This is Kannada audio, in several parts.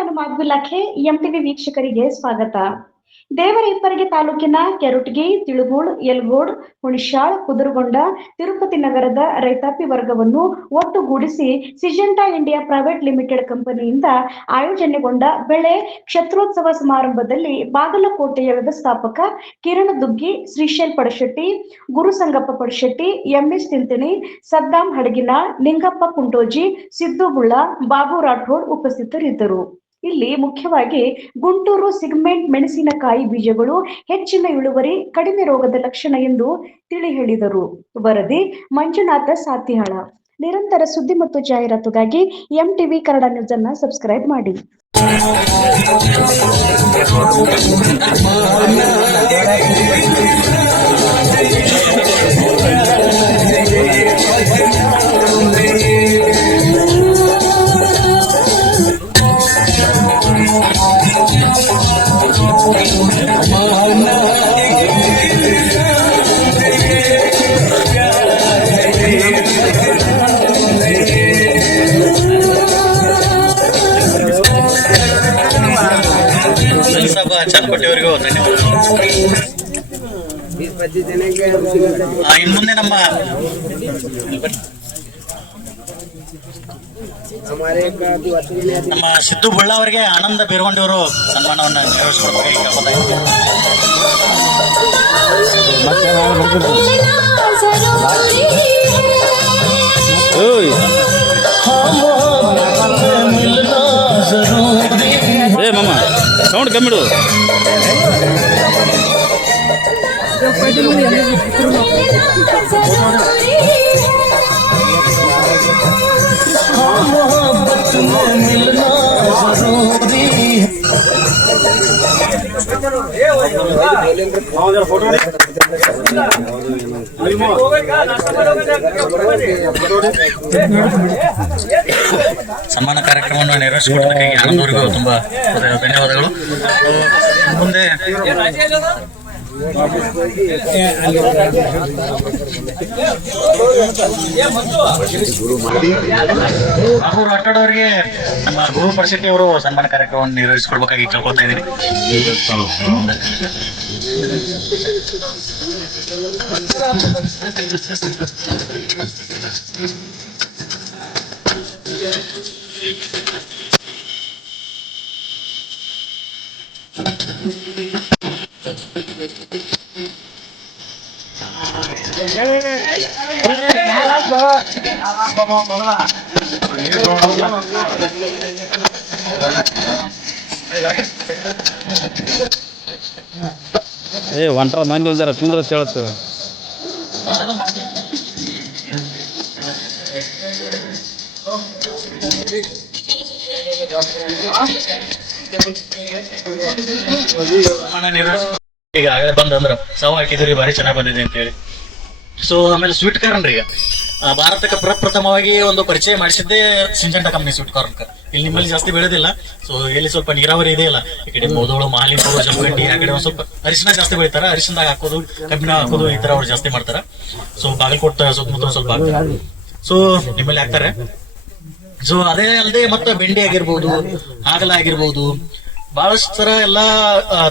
ನಾನು ಮಾಧವಿಲಾಖೆ ಎಂಟಿವಿ ವೀಕ್ಷಕರಿಗೆ ಸ್ವಾಗತ. ದೇವರಹಿಪ್ಪರಗಿ ತಾಲೂಕಿನ ಕೆರುಟಗಿ, ತಿಳುಗೋಳ್, ಯಲಗೋಡ್, ಹುಣಶ್ಯಾಳ್, ಕುದುರಗೊಂಡ, ತಿರುಪತಿ ನಗರದ ರೈತಾಪಿ ವರ್ಗವನ್ನು ಒಟ್ಟುಗೂಡಿಸಿ ಸಿಜೆಂಟಾ ಇಂಡಿಯಾ ಪ್ರೈವೇಟ್ ಲಿಮಿಟೆಡ್ ಕಂಪನಿಯಿಂದ ಆಯೋಜನೆಗೊಂಡ ಬೆಳೆ ಕ್ಷೇತ್ರೋತ್ಸವ ಸಮಾರಂಭದಲ್ಲಿ ಬಾಗಲಕೋಟೆಯ ವ್ಯವಸ್ಥಾಪಕ ಕಿರಣ್ ದುಗ್ಗಿ, ಶ್ರೀಶೈಲ್ ಪಡಶೆಟ್ಟಿ, ಗುರುಸಂಗಪ್ಪ ಪಡಶೆಟ್ಟಿ, ಎಂಎಸ್ ತಿಂತಿಣಿ, ಸದ್ದಾಂ ಹಡಗಿನಾಳ್, ನಿಂಗಪ್ಪ ಕುಂಟೋಜಿ, ಸಿದ್ದು ಬುಳ್ಳ, ಬಾಬು ರಾಠೋಡ್ ಉಪಸ್ಥಿತರಿದ್ದರು. ಇಲ್ಲಿ ಮುಖ್ಯವಾಗಿ ಗುಂಟೂರು ಸಿಗ್ಮೆಂಟ್ ಮೆಣಸಿನಕಾಯಿ ಬೀಜಗಳು ಹೆಚ್ಚಿನ ಇಳುವರಿ, ಕಡಿಮೆ ರೋಗದ ಲಕ್ಷಣ ಎಂದು ತಿಳಿ ಹೇಳಿದರು. ವರದಿ ಮಂಜುನಾಥ ಸಾತಿಹಾಳ. ನಿರಂತರ ಸುದ್ದಿ ಮತ್ತು ಜಾಹೀರಾತುಗಾಗಿ ಎಂಟಿವಿ ಕನ್ನಡ ನ್ಯೂಸ್ ಅನ್ನು ಸಬ್ಸ್ಕ್ರೈಬ್ ಮಾಡಿ. ಚಾಲಪಟ್ಟಿಯವರಿಗೂ ಧನ್ಯವಾದಗಳು. ಇನ್ನು ಮುಂದೆ ನಮ್ಮ ಸಿದ್ದು ಬುಳ್ಳ ಅವರಿಗೆ ಆನಂದ ಬೀರಗೊಂಡಿಯವರು ಸನ್ಮಾನವನ್ನು ನೆರವೇರಿಸಿಕೊಡ್ತಾರೆ. ಮಾಮ ಸೌಂಡ್ ಕಮ್ಮಿ ಇಡು. ಸನ್ಮಾನ ಕಾರ್ಯಕ್ರಮವನ್ನು ನೆರವೇರಿಸಿಕೊಡೋದಕ್ಕೆ ಆನಂದವರಿಗೂ ತುಂಬಾ ಧನ್ಯವಾದಗಳು. ಮುಂದೆ ಬಾಬು ರಾಠೋಡ್ ಅವರಿಗೆ ನಮ್ಮ ಗುರು ಪರಿಷತ್ತಿ ಅವರು ಸನ್ಮಾನ ಕಾರ್ಯಕ್ರಮವನ್ನು ನೆರವೇರಿಸಿಕೊಡ್ಬೇಕಾಗಿ ಕೇಳ್ಕೊತಾ ಇದ್ದೀನಿ. ಒಂಟ ಮಂದಿ ಜರ ಕುಂದ್ರ ಹೇಳುತ್ತೇವೆ. ಈಗ ಆಗಲೇ ಬಂದಂದ್ರ ಸಾವು ಹಾಕಿದ್ರಿ, ಭಾರಿ ಚೆನ್ನಾಗಿ ಬಂದಿದೆ ಅಂತ ಹೇಳಿ. ಸೊ ಆಮೇಲೆ ಸ್ವೀಟ್ ಕಾರ್ನ್ ರೀ, ಈಗ ಭಾರತಕ್ಕೆ ಪ್ರಪ್ರಥಮವಾಗಿ ಒಂದು ಪರಿಚಯ ಮಾಡಿಸಿದ್ದೆ ಸಿಂಜೆಂಟಾ ಕಂಪ್ನಿ ಸ್ವೀಟ್ ಕಾರ್ನ್. ಇಲ್ಲಿ ನಿಮ್ಮಲ್ಲಿ ಜಾಸ್ತಿ ಬೆಳೆದಿಲ್ಲ, ಸೊ ಇಲ್ಲಿ ಸ್ವಲ್ಪ ನೀರಾವರಿ ಇದೆ ಇಲ್ಲ, ಈ ಕಡೆ ಮೋದೋಳು, ಮಾಲಿಂಪುರ, ಜಮಖಂಡಿ ಆ ಕಡೆ ಒಂದ್ ಸ್ವಲ್ಪ ಅರಿಶಿನ ಜಾಸ್ತಿ ಬೆಳಿತಾರ. ಅರಿಶಿನದಾಗ ಹಾಕೋದು, ಕಬ್ಬಿಣ ಹಾಕೋದು, ಈ ತರ ಅವ್ರು ಜಾಸ್ತಿ ಮಾಡ್ತಾರ. ಸೊ ಬಾಗಲಕೋಟೆ ಸುತ್ತಮುತ್ತ ಸ್ವಲ್ಪ ಆಗ್ತಾರೆ, ಸೊ ನಿಮ್ಮಲ್ಲಿ ಹಾಕ್ತಾರೆ. ಸೊ ಅದೇ ಅಲ್ಲದೆ ಮತ್ತೆ ಬೆಂಡಿ ಆಗಿರ್ಬೋದು, ಹಾಗಲ ಆಗಿರ್ಬೋದು, ಬಹಳಷ್ಟು ತರ ಎಲ್ಲಾ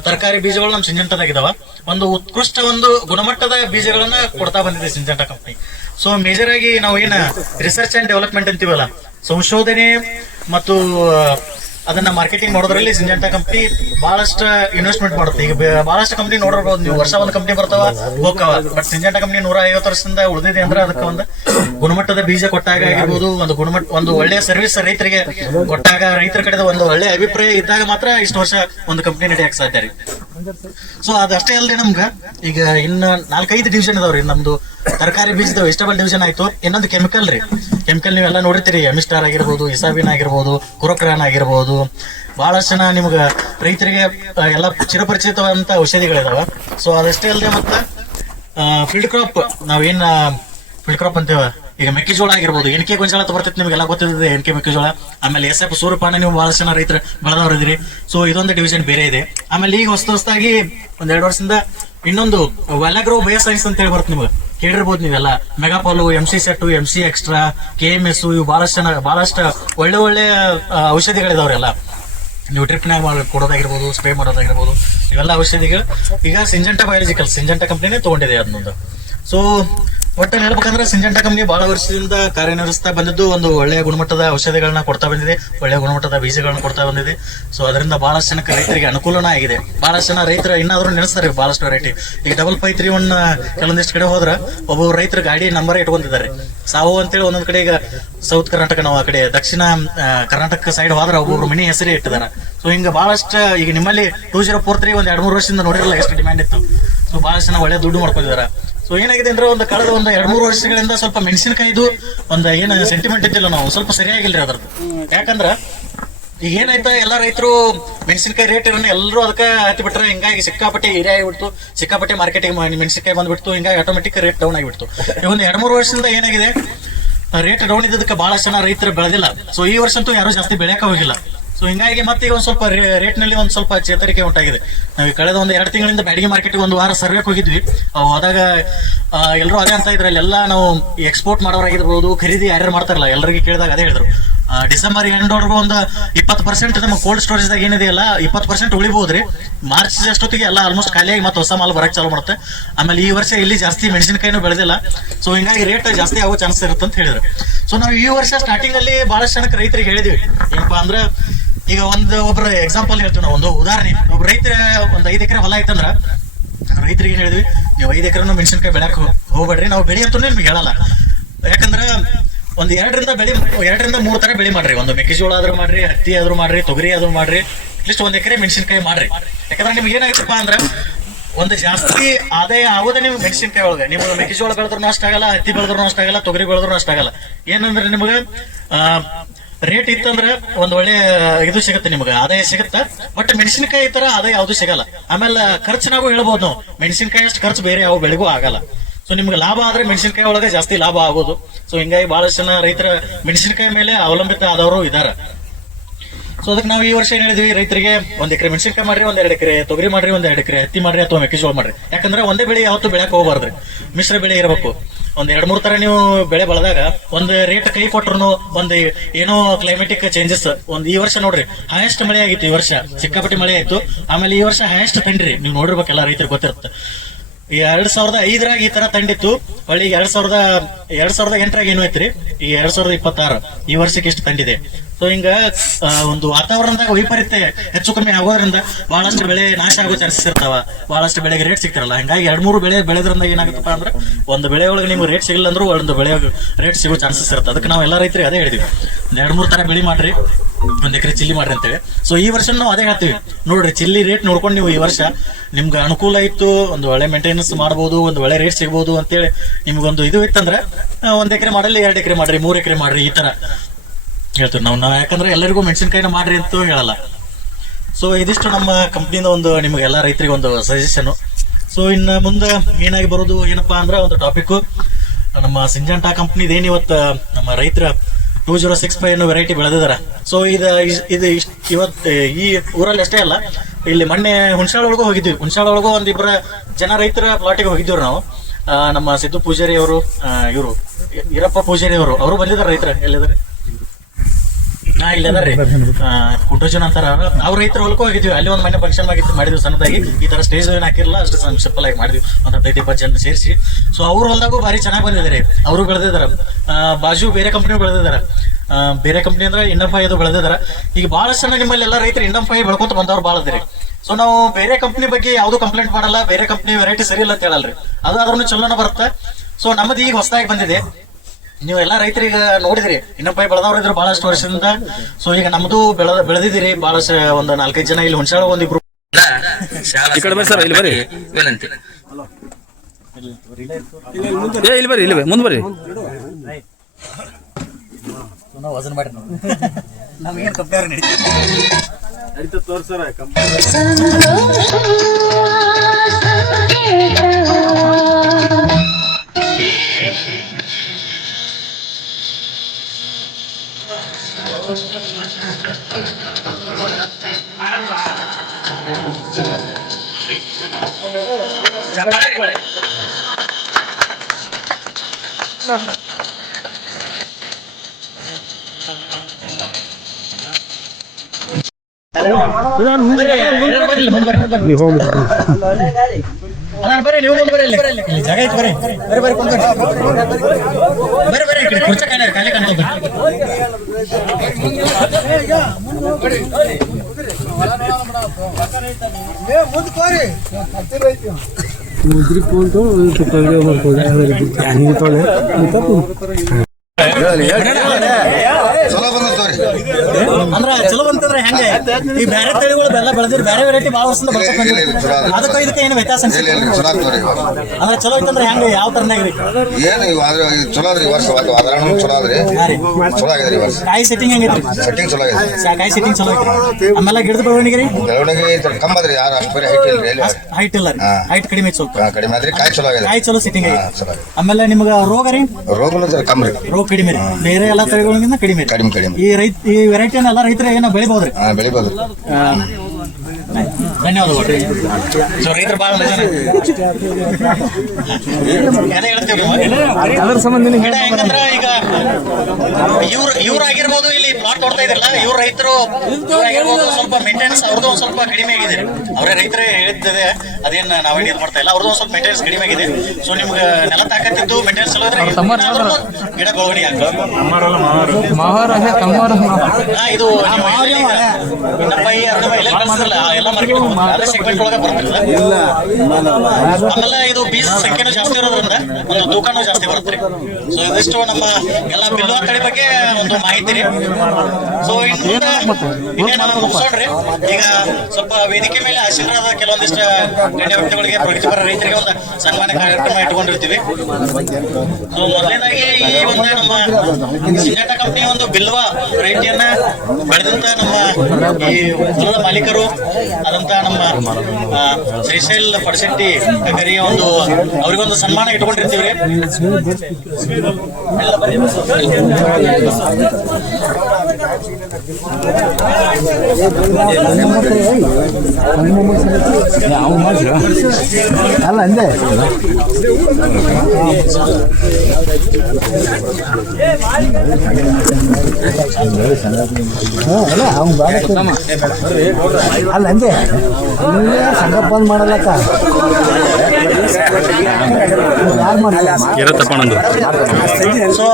ತರಕಾರಿ ಬೀಜಗಳು ನಮ್ ಸಿಂಜೆಂಟಾದಾಗಿದಾವ. ಒಂದು ಉತ್ಕೃಷ್ಟ ಒಂದು ಗುಣಮಟ್ಟದ ಬೀಜಗಳನ್ನ ಕೊಡ್ತಾ ಬಂದಿದೆ ಸಿಂಜೆಂಟಾ ಕಂಪನಿ. ಸೊ ಮೇಜರ್ ಆಗಿ ನಾವು ಏನ ರಿಸರ್ಚ್ ಅಂಡ್ ಡೆವಲಪ್ಮೆಂಟ್ ಅಂತೀವಲ್ಲ, ಸಂಶೋಧನೆ ಮತ್ತು ಅದನ್ನ ಮಾರ್ಕೆಟಿಂಗ್ ಮಾಡೋದ್ರಲ್ಲಿ ಸಿಂಜೆಂಟಾ ಕಂಪನಿ ಬಹಳಷ್ಟು ಇನ್ವೆಸ್ಟ್ಮೆಂಟ್ ಮಾಡುತ್ತೆ. ಈಗ ಬಹಳಷ್ಟು ಕಂಪನಿ ನೋಡಿರ್ಬೋದು ನೀವು, ವರ್ಷ ಒಂದು ಕಂಪನಿ ಬರ್ತಾವ ಹೋಗ್ತಾವ, ಬಟ್ ಸಿಂಜೆಂಟಾ ಕಂಪನಿ 150 ವರ್ಷದಿಂದ ಉಳಿದಿದೆ ಅಂದ್ರೆ ಅದಕ್ಕೆ ಒಂದು ಗುಣಮಟ್ಟದ ಬೀಜ ಕೊಟ್ಟಾಗ ಆಗಿರ್ಬೋದು, ಒಂದು ಒಳ್ಳೆಯ ಸರ್ವಿಸ್ ರೈತರಿಗೆ ಕೊಟ್ಟಾಗ, ರೈತರ ಕಡೆ ಒಂದು ಒಳ್ಳೆ ಅಭಿಪ್ರಾಯ ಇದ್ದಾಗ ಮಾತ್ರ ಇಷ್ಟು ವರ್ಷ ಒಂದು ಕಂಪನಿ ನಡೆಯಕ್ಕೆ ಸಾಧ್ಯ ರೀ. ಸೊ ಅದಷ್ಟೇ ಅಲ್ಲದೆ ನಮ್ಗ ಈಗ ಇನ್ನ 4-5 ಡಿವಿಷನ್ ಇದಾವ್ರಿ. ನಮ್ದು ತರಕಾರಿ ಬೀಜದ ವೆಜಿಟಬಲ್ ಡಿವಿಷನ್ ಆಯ್ತು, ಇನ್ನೊಂದು ಕೆಮಿಕಲ್ ರೀ. ಕೆಮಿಕಲ್ ನೀವೆಲ್ಲ ನೋಡಿರ್ತೀರಿ, ಎಮಿಸ್ಟಾರ್ ಆಗಿರ್ಬೋದು, ಇಸಾಬಿನ್ ಆಗಿರ್ಬೋದು, ಕುರೋಕ್ರಾನ್ ಆಗಿರ್ಬೋದು, ಬಹಳಷ್ಟು ಜನ ನಿಮ್ಗ ರೈತರಿಗೆ ಎಲ್ಲ ಚಿರಪರಿಚಿತವಾದಂತ ಔಷಧಿಗಳಿದಾವ. ಸೊ ಅದಷ್ಟೇ ಅಲ್ಲದೆ ಮತ್ತೆ ಫೀಲ್ಡ್ ಕ್ರಾಪ್, ನಾವೇನ್ ಫೀಲ್ಡ್ ಕ್ರಾಪ್ ಅಂತೇವ, ಈಗ ಮೆಕ್ಕೆಜೋಳ ಆಗಿರ್ಬೋದು, ಎನ್ಕೆ ಗೊಂಜಾಳ ಅಂತ ಬರ್ತೈತಿ, ನಿಮ್ಗೆಲ್ಲ ಗೊತ್ತಿದೆ ಎನ್ಕೆ ಮೆಕ್ಕೆಜೋಳ. ಆಮೇಲೆ SF ಸೂರ್ಯಪಾನ, ನೀವು ಬಹಳಷ್ಟು ಜನ ರೈತರು ಬೆಳೆದವ್ರು ಇದ್ರಿ. ಸೊ ಇದೊಂದು ಡಿವಿಷನ್ ಬೇರೆ ಇದೆ. ಆಮೇಲೆ ಈಗ ಹೊಸದಾಗಿ 2 ವರ್ಷದಿಂದ ಇನ್ನೊಂದು ವೆಲಾಗ್ರೋ ಬಯೋ ಸೈನ್ಸ್ ಅಂತ ಹೇಳಿ ಬರುತ್ತೆ, ನಿಮ್ಗೆ ಕೇಳಿರ್ಬೋದು ನೀವೆಲ್ಲ. ಮೆಗಾಪಾಲು, MC set, MC extra, KMS, ಇವು ಬಹಳಷ್ಟು ಒಳ್ಳೆ ಔಷಧಿಗಳಿದಾವ್ರೆಲ್ಲ. ನೀವು ಡ್ರಿಪ್ನಾಗ ಕೊಡೋದಾಗಿರ್ಬೋದು, ಸ್ಪ್ರೇ ಮಾಡೋದಾಗಿರ್ಬೋದು, ಇವೆಲ್ಲ ಔಷಧಿಗಳು ಈಗ ಸಿಂಜೆಂಟಾ ಕಂಪ್ನಿನೇ ತೊಗೊಂಡಿದೆ ಅದನ್ನೊಂದು. ಸೊ ಒಟ್ಟಲ್ಲಿ ಹೇಳ್ಬೇಕಂದ್ರೆ ಸಿಂಜೆಂಟಾ ಕಂಪ್ನಿ ಬಹಳ ವರ್ಷದಿಂದ ಕಾರ್ಯನಿರ್ವಹಿಸ್ತಾ ಬಂದಿದ್ದು, ಒಂದು ಒಳ್ಳೆಯ ಗುಣಮಟ್ಟದ ಔಷಧಿಗಳನ್ನ ಕೊಡ್ತಾ ಬಂದಿದೆ, ಒಳ್ಳೆಯ ಗುಣಮಟ್ಟದ ಬೀಜಗಳನ್ನ ಕೊಡ್ತಾ ಬಂದಿದೆ. ಸೊ ಅದರಿಂದ ಬಹಳಷ್ಟು ಜನಕ್ಕೆ ರೈತರಿಗೆ ಅನುಕೂಲನ ಆಗಿದೆ. ಬಹಳಷ್ಟು ಜನ ರೈತರು ಇನ್ನಾದ್ರೂ ನೆನೆಸ್ತಾರೆ ಬಹಳಷ್ಟು ವೆರೈಟಿ. ಈಗ 5531 ಕೆಲವೊಂದಿಷ್ಟು ಕಡೆ ಹೋದ್ರ ಒಬ್ಬೊಬ್ಬರು ರೈತರು ಗಾಡಿ ನಂಬರ್ ಇಟ್ಕೊಂಡಿದ್ದಾರೆ. ಸಾವು ಅಂತೇಳಿ ಒಂದೊಂದ್ ಕಡೆ ಈಗ ಸೌತ್ ಕರ್ನಾಟಕ, ನಾವು ಆ ಕಡೆ ದಕ್ಷಿಣ ಕರ್ನಾಟಕ ಸೈಡ್ ಹೋದ್ರ ಒಬ್ಬೊಬ್ರು ಮಿನಿ ಹೆಸರೇ ಇಟ್ಟಿದ್ದಾರೆ. ಸೊ ಹಿಂಗ ಬಹಳಷ್ಟು ಈಗ ನಿಮ್ಮಲ್ಲಿ 2043 ಒಂದ್ 2-3 ವರ್ಷದಿಂದ ನೋಡಿರಲ್ಲ ಎಷ್ಟು ಡಿಮ್ಯಾಂಡ್ ಇತ್ತು. ಸೊ ಬಹಳಷ್ಟು ಜನ ಒಳ್ಳೆ ದುಡ್ಡು ಮಾಡ್ಕೊಂಡಿದ್ದಾರೆ. ಸೊ ಏನಾಗಿದೆ ಅಂದ್ರೆ ಕಳೆದ 2-3 ವರ್ಷಗಳಿಂದ ಸ್ವಲ್ಪ ಮೆಣಸಿನಕಾಯಿದು ಏನು ಸೆಂಟಿಮೆಂಟ್ ಇದ್ದಿಲ್ಲ, ನಾವು ಸ್ವಲ್ಪ ಸರಿಯಾಗಿಲ್ರಿ ಅದ್ರದ್ದು. ಯಾಕಂದ್ರ ಈಗ ಏನಾಯ್ತಾ, ಎಲ್ಲಾ ರೈತರು ಮೆಣಸಿನಕಾಯಿ ರೇಟ್ ಇರೋಣ ಎಲ್ಲರೂ ಅದಕ್ಕೆ ಹತ್ತಿ ಬಿಟ್ರೆ, ಹಿಂಗಾಗಿ ಸಿಕ್ಕಾಪಟ್ಟೆ ಏರಿಯಾ ಆಗಿಬಿಡ್ತು, ಸಿಕ್ಕಾಪಟ್ಟೆ ಮಾರ್ಕೆಟಿಗೆ ಮೆಣಸಿನಕಾಯಿ ಬಂದ್ಬಿಡ್ತು, ಹಿಂಗಾಗಿ ಆಟೋಮೆಟಿಕ್ ರೇಟ್ ಡೌನ್ ಆಗಿಬಿಡ್ತು. ಒಂದು 2-3 ವರ್ಷದಿಂದ ಏನಾಗಿದೆ, ರೇಟ್ ಡೌನ್ ಇದ್ದದಕ್ಕೆ ಬಹಳಷ್ಟು ಜನ ರೈತರು ಬೆಳೆದಿಲ್ಲ. ಸೊ ಈ ವರ್ಷ ಅಂತೂ ಯಾರು ಜಾಸ್ತಿ ಬೆಳೆಯಕ್ಕೆ ಹೋಗಿಲ್ಲ. ಸೊ ಹಿಂಗಾಗಿ ಮತ್ತೆ ಈಗ ಒಂದ್ ಸ್ವಲ್ಪ ರೇಟ್ ನಲ್ಲಿ ಒಂದ್ ಸ್ವಲ್ಪ ಚೇತರಿಕೆ ಉಂಟಾಗಿದೆ. ನಾವು ಕಳೆದ 1-2 ತಿಂಗಳಿಂದ ಬ್ಯಾಡಗಿ ಮಾರ್ಕೆಟ್ ಒಂದು ವಾರ ಸರ್ವೆಗೆ ಹೋಗಿದ್ವಿ. ಹೋದಾಗ ಎಲ್ಲರೂ ಅದೇ ಅಂತ ಇದ್ರಲ್ಲಿ ಎಲ್ಲ ನಾವು ಎಕ್ಸ್ಪೋರ್ಟ್ ಮಾಡೋರಾಗಿರ್ಬೋದು, ಖರೀದಿ ಯಾರ್ಯಾರು ಮಾಡ್ತಾರಲ್ಲ ಎಲ್ಲರಿಗೆ ಕೇಳಿದಾಗ ಅದೇ ಹೇಳಿದ್ರು, ಡಿಸೆಂಬರ್ ಎಂಡ್ವರೆಗೂ ಒಂದು 20% ನಮ್ಮ ಕೋಲ್ಡ್ ಸ್ಟೋರೇಜ್ ದಾಗ ಏನಿದೆಯಲ್ಲ 20% ಉಳಿಬಹುದ್ರಿ. ಮಾರ್ಚ್ ಅಷ್ಟೊತ್ತಿಗೆ ಎಲ್ಲ ಆಲ್ಮೋಸ್ಟ್ ಖಾಲಿಯಾಗಿ ಮತ್ತೆ ಹೊಸ ಮಾಲ್ ಬರಕ್ ಚಾಲು ಮಾಡುತ್ತೆ. ಆಮೇಲೆ ಈ ವರ್ಷ ಇಲ್ಲಿ ಜಾಸ್ತಿ ಮೆಣಸಿನಕಾಯಿನೂ ಬೆಳೆದಿಲ್ಲ. ಸೊ ಹಿಂಗಾಗಿ ರೇಟ್ ಜಾಸ್ತಿ ಆಗೋ ಚಾನ್ಸ್ ಇರುತ್ತೆ ಅಂತ ಹೇಳಿದ್ರು. ಸೊ ನಾವು ಈ ವರ್ಷ ಸ್ಟಾರ್ಟಿಂಗ್ ಅಲ್ಲಿ ಬಹಳಷ್ಟು ಜನಕ್ಕೆ ರೈತರಿಗೆ ಹೇಳಿದ್ವಿ ಏನಪ್ಪಾ ಅಂದ್ರೆ, ಈಗ ಒಬ್ಬರ ಎಕ್ಸಾಂಪಲ್ ಹೇಳ್ತೀವಿ ನಾವು, ಒಂದು ಉದಾಹರಣೆ. ಒಬ್ಬ ರೈತ 5 ಎಕರೆ ಹೊಲ ಐತಂದ್ರ ರೈತರಿಗೆ ಏನ್ ಹೇಳಿದ್ವಿ, ನೀವು 5 ಎಕರೆ ಮೆಣಸಿನಕಾಯಿ ಬೆಳಕ್ ಹೋಗ್ಬೇಡ್ರಿ, ನಾವು ಬೆಳೆ ಅಂತೂ ನಿಮ್ಗೆ ಹೇಳಲ್ಲ. ಯಾಕಂದ್ರ 2-3 ತರ ಬೆಳೆ ಮಾಡ್ರಿ. ಒಂದು ಮೆಕ್ಕೆಜೋಳ ಆದ್ರೂ ಮಾಡ್ರಿ, ಹತ್ತಿ ಆದ್ರೂ ಮಾಡ್ರಿ, ತೊಗರಿ ಆದ್ರೂ ಮಾಡ್ರಿ, ಅಟ್ಲೀಸ್ಟ್ 1 ಎಕರೆ ಮೆಣಸಿನಕಾಯಿ ಮಾಡ್ರಿ. ಯಾಕಂದ್ರೆ ನಿಮ್ಗೆ ಏನಾಯ್ತಪ್ಪ ಅಂದ್ರ, ಒಂದು ಜಾಸ್ತಿ ಆದಾಯ ಆಗೋದೇ ನಿಮ್ಗೆ ಮೆಣಸಿನಕಾಯಿ ಒಳಗೆ. ನಿಮ್ಗೆ ಮೆಕ್ಕೆಜೋಳ ಬೆಳೆದ್ರೂ ಅಷ್ಟಾಗಲ್ಲ, ಹತ್ತಿ ಬೆಳೆದ್ರೂ ಅಷ್ಟಾಗಲ್ಲ, ತೊಗರಿ ಬೆಳೆದ್ರೂ ಅಷ್ಟಾಗಲ್ಲ. ಏನಂದ್ರೆ ನಿಮ್ಗೆ ರೇಟ್ ಇತ್ತಂದ್ರೆ ಒಂದ್ ಒಳ್ಳೆ ಇದು ಸಿಗುತ್ತೆ, ನಿಮ್ಗೆ ಆದಾಯ ಸಿಗುತ್ತೆ. ಬಟ್ ಮೆಣಸಿನಕಾಯಿ ತರ ಆದಾಯ ಯಾವ್ದು ಸಿಗಲ್ಲ. ಆಮೇಲೆ ಖರ್ಚಿನಾಗೂ ಹೇಳ್ಬೋದು ನಾವು, ಮೆಣಸಿನಕಾಯಿ ಅಷ್ಟು ಖರ್ಚು ಬೇರೆ ಯಾವ ಬೆಳೆಗೂ ಆಗಲ್ಲ. ಸೊ ನಿಮ್ಗೆ ಲಾಭ ಆದ್ರೆ ಮೆಣಸಿನಕಾಯಿ ಒಳಗೆ ಜಾಸ್ತಿ ಲಾಭ ಆಗೋದು. ಸೊ ಹಿಂಗಾಗಿ ಬಹಳಷ್ಟು ಜನ ರೈತರ ಮೆಣಸಿನಕಾಯಿ ಮೇಲೆ ಅವಲಂಬಿತ ಆದವರು ಇದಾರೆ. ಸೊ ಅದಕ್ಕೆ ನಾವು ಈ ವರ್ಷ ಏನ್ ಹೇಳಿದ್ವಿ, ರೈತರಿಗೆ 1 ಎಕರೆ ಮೆಣಸಿನಕಾಯಿ ಮಾಡ್ರಿ, 1-2 ಎಕರೆ ತೊಗರಿ ಮಾಡ್ರಿ, 1-2 ಎಕರೆ ಹತ್ತಿ ಮಾಡ್ರಿ, ಅಥವಾ ಮೆಕ್ಕೆಜೋಳ ಮಾಡ್ರಿ. ಯಾಕಂದ್ರೆ ಒಂದೇ ಬೆಳೆ ಯಾವತ್ತೂ ಬೆಳೆಯಕ್ಕೆ ಹೋಗ್ಬಾರ್ದ್ರಿ, ಮಿಶ್ರ ಬೆಳೆ ಇರಬೇಕು. 1-2-3 ತರ ನೀವು ಬೆಳೆ ಬೆಳೆದಾಗ ಒಂದು ರೇಟ್ ಕೈ ಕೊಟ್ರು ಒಂದು ಏನೋ ಕ್ಲೈಮೆಟಿಕ್ ಚೇಂಜಸ್. ಈ ವರ್ಷ ನೋಡ್ರಿ ಹೈಯೆಸ್ಟ್ ಮಳೆ ಆಗಿತ್ತು, ಈ ವರ್ಷ ಸಿಕ್ಕಾಪಟ್ಟಿ ಮಳೆ ಆಯ್ತು. ಆಮೇಲೆ ಈ ವರ್ಷ ಹೈಯೆಸ್ಟ್ ತಂಡ್ರಿ, ನೀವು ನೋಡಿರ್ಬೇಕೆಲ್ಲ ರೈತರಿಗೆ ಗೊತ್ತಿರುತ್ತೆ. ಈ 2005 ಈ ತರ ತಂಡಿತ್ತು. ಹೊಳ್ಳಿ 2008 ಏನು ಐತ್ರಿ, ಈ 2026 ಈ ವರ್ಷಕ್ಕೆ ಎಷ್ಟು ತಂಡಿದೆ. ಸೊ ಹಿಂಗ ಒಂದು ವಾತಾವರಣದಾಗ ವೈಪರೀತ್ಯ ಹೆಚ್ಚು ಕಮ್ಮಿ ಆಗೋದ್ರಿಂದ ಬಹಳಷ್ಟು ಬೆಳೆ ನಾಶ ಆಗೋ ಚಾನ್ಸಸ್ ಇರ್ತಾವ, ಬಹಳಷ್ಟು ಬೆಳೆಗೆ ರೇಟ್ ಸಿಗ್ತಾರಲ್ಲ. ಹಿಂಗಾಗಿ 2-3 ಬೆಳೆ ಬೆಳೆದ್ರಿಂದ ಏನಾಗುತ್ತಪ್ಪ ಅಂದ್ರೆ, ಒಂದು ಬೆಳೆ ಒಳಗೆ ನಿಮ್ಗೆ ರೇಟ್ ಸಿಗಲ್ಲ ಅಂದ್ರೂ ಒಂದು ಬೆಳೆ ರೇಟ್ ಸಿಗೋ ಚಾನ್ಸಸ್ ಇರುತ್ತೆ. ಅದಕ್ಕೆ ನಾವು ಎಲ್ಲ ರೈತರಿಗೆ ಅದೇ ಹೇಳಿದ್ವಿ, 2-3 ತರ ಬೆಳೆ ಮಾಡ್ರಿ, 1 ಎಕರೆ ಚಿಲ್ಲಿ ಮಾಡ್ರಿ ಅಂತೇಳಿ. ಸೊ ಈ ವರ್ಷ ನಾವು ಅದೇ ಹೇಳ್ತೀವಿ, ನೋಡ್ರಿ ಚಿಲ್ಲಿ ರೇಟ್ ನೋಡ್ಕೊಂಡು ನೀವು ಈ ವರ್ಷ ನಿಮ್ಗೆ ಅನುಕೂಲ ಇತ್ತು, ಒಂದು ಒಳ್ಳೆ ಮೇಂಟೆನೆನ್ಸ್ ಮಾಡ್ಬೋದು, ಒಂದು ಒಳ್ಳೆ ರೇಟ್ ಸಿಗ್ಬೋದು ಅಂತೇಳಿ ನಿಮ್ಗೊಂದು ಇದು ಇತ್ತಂದ್ರೆ 1 ಎಕರೆ ಮಾಡಲಿ, 2 ಎಕರೆ ಮಾಡ್ರಿ, 3 ಎಕರೆ ಮಾಡ್ರಿ, ಈ ತರ ಹೇಳ್ತೀವಿ ನಾವು. ಯಾಕಂದ್ರೆ ಎಲ್ಲರಿಗೂ ಮೆಣಸಿನಕಾಯಿನ ಮಾಡ್ರಿ ಅಂತೂ ಹೇಳಲ್ಲ. ಸೊ ಇದಿಷ್ಟು ನಮ್ಮ ಕಂಪ್ನಿಯಿಂದ ಒಂದು ನಿಮ್ಗೆ ಎಲ್ಲ ರೈತರಿಗೆ ಒಂದು ಸಜೆಷನ್. ಸೊ ಇನ್ನು ಮುಂದೆ ಮೇನ್ ಆಗಿ ಬರೋದು ಏನಪ್ಪಾ ಅಂದ್ರೆ, ಒಂದು ಟಾಪಿಕ್ ನಮ್ಮ ಸಿಂಜೆಂಟಾ ಕಂಪ್ನಿದ ಏನ್ ಇವತ್ತು ನಮ್ಮ ರೈತರ 2065 ಅನ್ನೋ ವೆರೈಟಿ ಬೆಳೆದಿದ್ದಾರೆ. ಸೊ ಇದು ಇವತ್ತು ಈ ಊರಲ್ಲಿ ಅಷ್ಟೇ ಅಲ್ಲ, ಇಲ್ಲಿ ಮೊನ್ನೆ ಹುಣಸಾಳ ಒಳಗೂ ಹೋಗಿದ್ವಿ. ಹುಣಸಾಳ ಒಳಗೂ 1-2 ಜನ ರೈತರ ಪ್ಲಾಟಿಗೆ ಹೋಗಿದ್ದೀವ್ರಿ ನಾವು. ನಮ್ಮ ಸಿದ್ದು ಪೂಜಾರಿ ಅವರು, ಇವರು ಈರಪ್ಪ ಪೂಜಾರಿ ಅವರು ಬಂದಿದ್ದಾರೆ. ರೈತರ ಎಲ್ಲಿದ್ದಾರೆ? ಇಲ್ಲ ಅದಾರ್ರಿ, ಕುಂಟೋಜನ್ ಅಂತಾರ. ಅವ್ರ ರೈತರ ಹೊಲಕ್ಕೂ ಹೋಗಿದ್ವಿ. ಅಲ್ಲಿ ಒಂದು ಮನೆ ಫಂಕ್ಷನ್ ಮಾಡಿದ್ವಿ ಸಣ್ಣದಾಗಿ. ಈ ತರ ಸ್ಟೇಜ್ ಏನು ಹಾಕಿರಲ್ಲ, ಅಷ್ಟು ಸಿಂಪಲ್ ಆಗಿ ಮಾಡಿದ್ವಿ, ಒಂದು 15-20 ಜನ ಸೇರಿಸಿ. ಸೊ ಅವ್ರ ಹೊಲದಾಗೂ ಭಾರಿ ಚೆನ್ನಾಗಿ ಬಂದಿದ್ದಾರೆ, ಅವರು ಬೆಳೆದಿದ್ದಾರೆ. ಬಾಜು ಬೇರೆ ಕಂಪ್ನಿ ಬೆಳೆದಿದ್ದಾರೆ, ಬೇರೆ ಕಂಪ್ನಿ ಅಂದ್ರೆ ಇಂಡಂಫೈ ಅದು ಬೆಳೆದಿದ್ದಾರೆ. ಈಗ ಬಹಳಷ್ಟು ಜನ ನಿಮ್ಮಲ್ಲಿ ಎಲ್ಲ ರೈತರು ಇಂಡಂಫೈ ಬೆಳ್ಕೊಂತ ಬಂದವ್ರು ಭಾಳ ಇದ್ರಿ. ಸೊ ನಾವು ಬೇರೆ ಕಂಪ್ನಿ ಬಗ್ಗೆ ಯಾವ್ದು ಕಂಪ್ಲೇಂಟ್ ಮಾಡಲ್ಲ, ಬೇರೆ ಕಂಪ್ನಿ ವೆರೈಟಿ ಸರಿ ಇಲ್ಲ ಅಂತ ಹೇಳಲ್ರಿ, ಅದಾದ್ರೂ ಚಲೋನ ಬರುತ್ತೆ. ಸೊ ನಮ್ಮದು ಈಗ ಹೊಸದಾಗಿ ಬಂದಿದೆ. ನೀವೆಲ್ಲ ರೈತರಿಗೆ ನೋಡಿದಿರಿ, ಇನ್ನೊಬ್ಬ ಬೆಳೆದವ್ರು ಇದ್ರು ಬಹಳಷ್ಟು ವರ್ಷದಿಂದ. ಸೊ ಈಗ ನಮ್ದು ಬೆಳೆದಿದ್ದೀರಿ ಬಹಳಷ್ಟು, ಒಂದು 4-5 ಜನ ಇಲ್ಲಿ ಹುಣಸಾಳ 1-2 ಈ ಕಡೆ ಬರ್ರಿ ಸರ್, ಇಲ್ಲಿ ಬರ್ರಿ, ವಿನಂತಿ. ಇಲ್ಲಿ ಬರ್ರಿ, ಇಲ್ಲಿ ಮುಂದೆ ಬರ್ರಿ. ನಾವು ವಜನ್ ಮಾಡಿ ನಮಗೇನು ಕಂಪೇರ್ ನಡೀತದೆ ತೋರ್ಸರ ಬರ್ರಿ ನೀವು ಮುಂದೆ ಬರ್ರಿ, ಇಲ್ಲಿ ಜಾಗ ಐತಿ, ಬರ್ರಿ ಬರ್ರಿ ಬರ್ರಿ ಕುಂದ್ರಿ. ಬರ್ರಿ ಬರ್ರಿ ಈ ಕಡೆ ಕುರ್ಚಿ ಖಾಲಿ ಕಾಣ್ತದೆ. ಮುದ್ರಿ ಫೋನ್ ಅಂದ್ರ ಚಲೋ ಬಂತಂದ್ರೆ ಹೆಂಗೆ ಈ ಬೇರೆ ತಳಿಗಳು ಬೆಲ್ಲ ಬೆಳೆದಿರಿ ಬೇರೆ ವೆರೈಟಿ ಭಾಳ ವರ್ಷದಿಂದ ಬರ್ತದೆ, ಅದಕ್ಕೆ ಇದಕ್ಕೆ ಏನು ವ್ಯತ್ಯಾಸ ಅನ್ಸಿಲ್ಲ? ಅಂದ್ರೆ ಚಲೋ ಐತಂದ್ರೆ ಹೆಂಗೆ ಯಾವ ತರನಾಗ ಏನು ಚಲೋ ಆದ್ರಿ ಈ ವರ್ಷ ವಾತಾವರಣ ಚಲೋ ಆದ್ರಿ, ಚಲೋ ಆಗಿದ್ರಿ ಈ ವರ್ಷ. ಕಾಯಿ ಸೆಟ್ಟಿಂಗ್ ಹೆಂಗೈತ್ರಿ? ಸೆಟ್ಟಿಂಗ್ ಚಲೋ ಆಗಿದೆ, ಕಾಯಿ ಸೆಟ್ಟಿಂಗ್ ಚಲೋ ಐತಿ. ಆಮೇಲೆ ಗಿಡದ ಬೆಳವಣಿಗೆ ಬೆಳವಣಿಗೆ ಕಮ್ಮಿ ಆದ್ರಿ, ಯಾರು ಅಷ್ಟು ಬರೀ ಹೈಟ್ ಇಲ್ರಿ, ಹೈಟ್ ಇಲ್ಲ ರೀ, ಹೈಟ್ ಕಡಿಮೆ ಐತಿ ಸ್ವಲ್ಪ, ಕಡಿಮೆ ಆದ್ರಿ. ಕಾಯಿ ಚಲೋ ಆಗಿದೆ, ಕಾಯಿ ಚಲೋ ಸೆಟ್ಟಿಂಗ್ ಐತಿ. ಚಲೋ ಆಮೇಲೆ ನಿಮ್ಗೆ ರೋಗ ರೀ? ರೋಗನು ಕಮ್ಮಿ ರೀ, ರೋಗ ಕಡಿಮೆ ರೀ, ಬೇರೆ ಎಲ್ಲಾ ತಳಿಗಳಿಂದ ಕಡಿಮೆ ರೀ. ಕಡಿಮೆ ಕಡಿಮೆ. ಈ ವೆರೈಟಿನ ಎಲ್ಲ ರೈತರು ಏನೋ ಬೆಳಿಬಹುದ್ರಿ? ಬೆಳಿಬೋದು. ಧನ್ಯವಾದಗಳು. ಸೊ ರೈತರು ಭಾಳ ಅದ್ರ ಸಂಬಂಧ ಗಿಡ ಹೆಂಗಂದ್ರ ಈಗ ಇವ್ರು ಆಗಿರ್ಬೋದು, ಇಲ್ಲಿ ಪ್ಲಾಟ್ ನೋಡ್ತಾ ಇದ್ರಲ್ಲ, ಇವ್ರ ರೈತರು ಆಗಿರ್ಬೋದು, ಸ್ವಲ್ಪ ಮೇಂಟೆನೆನ್ಸ್ ಅವ್ರದ್ದು ಒಂದ್ ಸ್ವಲ್ಪ ಕಡಿಮೆ ಆಗಿದೆ. ಅವರೇ ರೈತರೇ ಹೇಳಿದ್ದೆ, ಅದೇನ್ ನಾವೇನು ಇದು ಮಾಡ್ತಾ ಇಲ್ಲ, ಅವ್ರದ್ದು ಒಂದ್ ಸ್ವಲ್ಪ ಮೇಂಟೆನೆನ್ಸ್ ಕಡಿಮೆ ಆಗಿದೆ. ಸೊ ನಿಮ್ಗೆ ನೆಲ ತಾಕತ್ತಿದ್ದು ಮೇಂಟೆನೆನ್ಸ್ ಚಲೋ ಇದ್ರೆ ಗಿಡ ಬೆಳವಣಿಗೆ ಆಗ್ತದೆ. ಇದು ಎಲ್ಲ ಮಾರ್ಕೆಟ್ ಅದೇ ಸೆಗ್ಮೆಂಟ್ ಒಳಗೆ ಬರ್ತಿಲ್ಲ. ಆಮೇಲೆ ಇದು ಬೀಜ ಸಂಖ್ಯೆನೂ ಜಾಸ್ತಿ ಇರೋದ್ರಿಂದ ಒಂದು ತೂಕನೂ ಜಾಸ್ತಿ ಬರುತ್ತೆ. ಸೊ ಇದಿಷ್ಟು ನಮ್ಮ ಎಲ್ಲ ಬಿಲ್ವಾ ತಳಿ ಬಗ್ಗೆ ಒಂದು ಮಾಹಿತಿ ರೀ. ಸೊ ಇನ್ನೇ ನಾವು ಮುಗಿಸೋಣ್ರಿ. ಈಗ ಸ್ವಲ್ಪ ವೇದಿಕೆ ಮೇಲೆ ಆಶೀರ್ವಾದ ಕೆಲವೊಂದಿಷ್ಟು ಗಣ್ಯ ವ್ಯಕ್ತಿಗಳಿಗೆ, ಪ್ರಗತಿಪರ ರೈತರಿಗೆ ಒಂದು ಸನ್ಮಾನ ಕಾರ್ಯಕ್ರಮ ಇಟ್ಕೊಂಡಿರ್ತೀವಿ. ಸೊ ಮೊದಲನೇದಾಗಿ ಈ ಒಂದು ನಮ್ಮ ಸಿಂಜಾಟ ಕಂಪನಿ ಒಂದು ಬಿಲ್ವಾ ವೆರೈಟಿಯನ್ನ ಬೆಳೆದಂತ ನಮ್ಮ ಈ ಹೊಲದ ಮಾಲೀಕರು ಆದಂತ ನಮ್ಮ ಶ್ರೀಶೈಲ್ ಪಡಶೆಟ್ಟಿ ಕಗರಿಯ ಒಂದು ಅವರಿಗೊಂದು ಸನ್ಮಾನ ಇಟ್ಕೊಂಡಿರ್ತೀವಿ. ಅಲ್ಲ ಅಂದೆ ಅಲ್ಲ ಅಂದೆ ಸಂಘ ಬಂದ್ ಮಾಡಲಕ್ಕ ಸೊ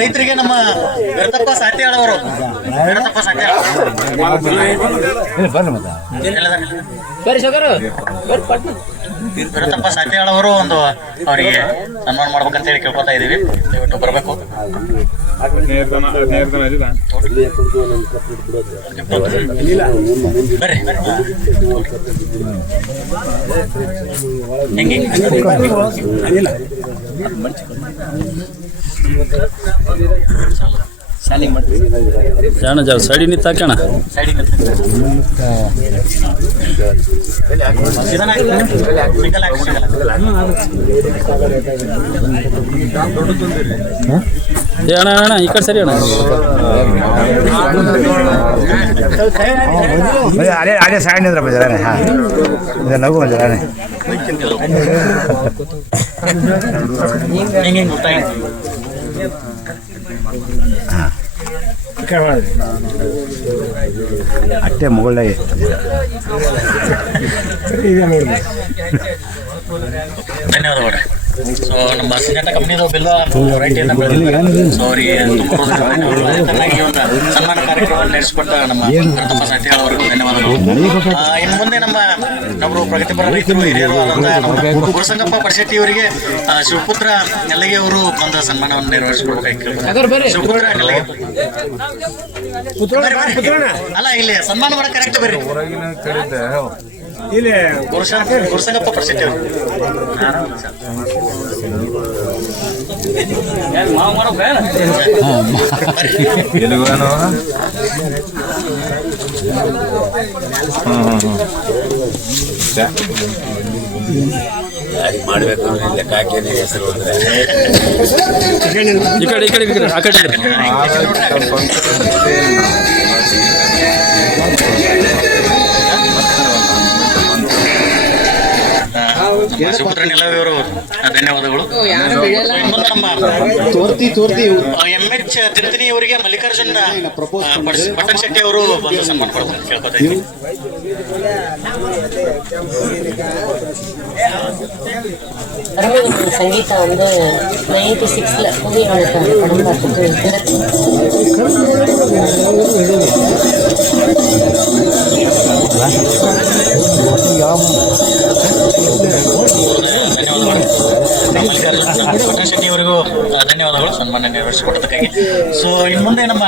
ರೈತರಿಗೆ ನಮ್ಮ ವೀರತಪ್ಪ ಸಾತ್ಯಾಳ್ ಅವರು ವೀರತಪ್ಪ ಸಾತ್ಯಾಳ್ ಅವರು ಒಂದು ಅವರಿಗೆ ಸನ್ಮಾನ ಮಾಡ್ಬೇಕಂತ ಹೇಳಿ ಕೇಳ್ಕೊತಾ ಇದೀವಿ. ದಯವಿಟ್ಟು ಬರಬೇಕು. ಬರ್ರಿ ಹೆಂಗೆ ಜಾಣ ಜಾಗ ಸೈಡಿ ನಿಂತು ಹಾಕೋಣ. ಏ ಅಣ್ಣ ಅಣ್ಣ ಈ ಕಡೆ ಸರಿ ಅಣ್ಣ. ಅದೇ ಸೈಡ್ ನಿಂದ್ರ ಬಂದಿದ್ದಾನೆ. ಹಾಂ ಇದು ನಗು ಬಂದಿದ್ದಾನೆ. ಹೆಂಗೆ ಗೊತ್ತಾಯ್ತು? ಅಟ್ಟೆ ಮುಗಳಾಗಿ ಧನ್ಯವಾದಗಳು. ಸೊ ನಮ್ಮ ಸಿಂಜಾಟ ಕಂಪನಿದು ಬಿಲ್ವಾ ವೆರೈಟಿಯನ್ನು ಬೆಳೆದಿದ್ದಾರೆ. ಸೊ ಅವರಿಗೆ ಚೆನ್ನಾಗಿ ಒಂದು ಸನ್ಮಾನ ಕಾರ್ಯಕ್ರಮವನ್ನು ನಡೆಸಿಕೊಟ್ಟ ನಮ್ಮ ವೀರತಪ್ಪ ಸಾತ್ಯಾಳ್ ಅವರಿಗೂ ಧನ್ಯವಾದಗಳು. ಇನ್ನು ಮುಂದೆ ನಮ್ಮರು ಪ್ರಗತಿಪರ ರೈತರು ಹಿರಿಯರು ಆದಂತ ನಮ್ಮ ಗುರುಸಂಗಪ್ಪ ಪಡಶೆಟ್ಟಿ ಅವರಿಗೆ ಶಿವಪುತ್ರ ನೆಲ್ಲಗೆ ಅವರು ಬಂದ ಸನ್ಮಾನವನ್ನು ನೆರವೇರಿಸಿಕೊಡ್ಬೇಕಾಗಿ. ಶಿವಪುತ್ರ ನೆಲ್ಲಗೆ ಅಲ್ಲ, ಇಲ್ಲಿ ಸನ್ಮಾನ ಮಾಡಕ್ಕೆ ಕರೆಕ್ಟ್ ಬರ್ರಿ. ಗುರುಸಂಗಪ್ಪ ಪಡಶೆಟ್ಟಿ ಅವರು ಮಾಡ್ಬೇಕು ಲೆಕ್ಕ ಹಾಕಿ ಹೆಸರು ಈ ಕಡೆ ಈ ಕಡೆ ಆ ಕಡೆ ಶಿವಪುತ್ರ ನಿಲವಿಯವರು ಧನ್ಯವಾದಗಳು. ಇನ್ನು ಮುಂದೆ ನಮ್ಮ MH ತಿರುತನಿ ಅವರಿಗೆ ಮಲ್ಲಿಕಾರ್ಜುನ್ ಪಟ್ಟಣ್ ಶೆಟ್ಟಿ ಅವರು ಬಂದು ಸನ್ಮಾನ ಕೊಡ್ತಾರೆ ಕೇಳ್ಕೊತಾ ಇದ್ದೀನಿ. ಸಂಗೀತ ಒಂದು 96ல புதிய வழக்கம் படம் பார்த்துட்டு ಪಟ್ಟಣ್ ಶೆಟ್ಟಿ ಅವರಿಗೂ ಧನ್ಯವಾದಗಳು ಸನ್ಮಾನ ನೆರವೇರಿಸಿಕೊಟ್ಟದಕ್ಕಾಗಿ. ಸೊ ಇನ್ನು ಮುಂದೆ ನಮ್ಮ